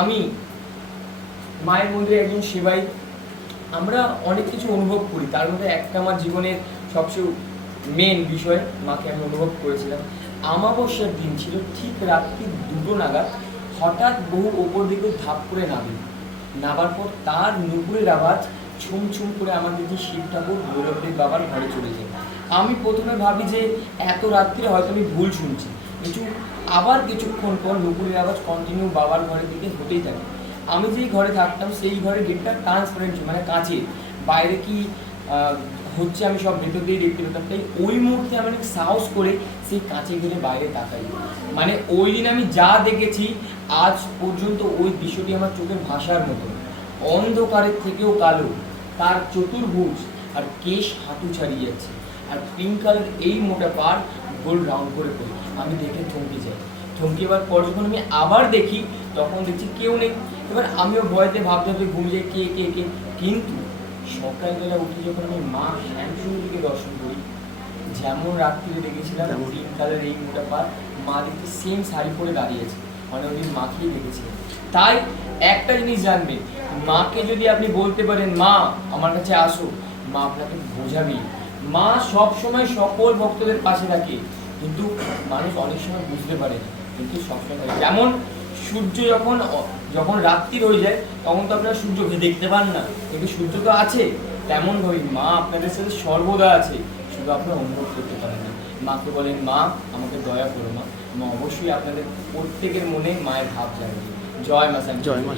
আমি মায়ের মন্দিরে একজন সেবাই। আমরা অনেক কিছু অনুভব করি, তার মধ্যে একটা আমার জীবনের সবচেয়ে মেন বিষয় মাকে আমি অনুভব করেছিলাম। আমাবস্যার দিন ছিল, ঠিক রাত্রি 2টো নাগাদ হঠাৎ বহু ওপর দিকে ধাপ করে নাবার পর তার নুপুরের আওয়াজ ছুম ছুম করে আমাদের যে শিব ঠাকুর ভৈরবদেব বাবার ঘরে চলে যায়। আমি প্রথমে ভাবি যে এত রাত্রে হয়তো আমি ভুল শুনছি, কিন্তু আবার কিছুক্ষণ পর নুপুরের আওয়াজ কন্টিনিউ বাবার ঘরের দিকে হতেই থাকে। আমি যেই ঘরে থাকতাম সেই ঘরের গেটটা ট্রান্সপারেন্ট, মানে কাঁচের, বাইরে কি হচ্ছে আমি সব ভেতর দিয়ে দেখতে পেতাম। তাই ওই মুহূর্তে আমি অনেক সাহস করে সেই কাঁচে ঘিরে বাইরে তাকাই। মানে ওই দিন আমি যা দেখেছি আজ পর্যন্ত ওই দৃশ্যটি আমার চোখের ভাষার মতো। অন্ধকারের থেকেও কালো, তার চতুর্ভুজ আর কেশ হাঁটু ছাড়িয়ে যাচ্ছে, আর পিঙ্ক কালার এই মোটা পার গোল রাউন্ড করে পড়ি। আমি দেখে থমকে যাই। থমকে যাওয়ার পর যখন আমি আবার দেখি তখন দেখছি কেউ নেই। এবার আমিও ভয়তে ভাবতে ভাবতে ঘুমিয়ে যাই, কে কে কে। কিন্তু সকালবেলা উঠে যখন আমি মা শ্যামসুন্দরীকে দর্শন করি, যেমন রাত্রিরে দেখেছিলাম পিঙ্ক কালার এই মোটা পা, মা দেখতে সেম শাড়ি পরে দাঁড়িয়েছে, মানে ওই দিন মাকেই দেখেছি। তাই একটা জিনিস জানবে, মাকে যদি আপনি বলতে পারেন মা আমার কাছে আসো, মা আপনাকে বোঝাবে। মা সব সময় সকল ভক্তদের পাশে থাকে, কিন্তু মানুষ অনেক সময় বুঝতে পারে না, কিন্তু সবসময় থাকে। যেমন সূর্য যখন যখন রাত্রি হয়ে যায় তখন তো আপনারা সূর্যকে দেখতে পান না, কিন্তু সূর্য তো আছে। তেমন ভাবে মা আপনাদের সাথে সর্বদা আছে, শুধু আপনারা অনুভব করতে পারেন না। মাকে বলেন মা আমাকে দয়া করো মা, মা অবশ্যই আপনাদের প্রত্যেকের মনে মায়ের ভাব জানবে। জয় মা শ্যামসুন্দরী। জয় মা।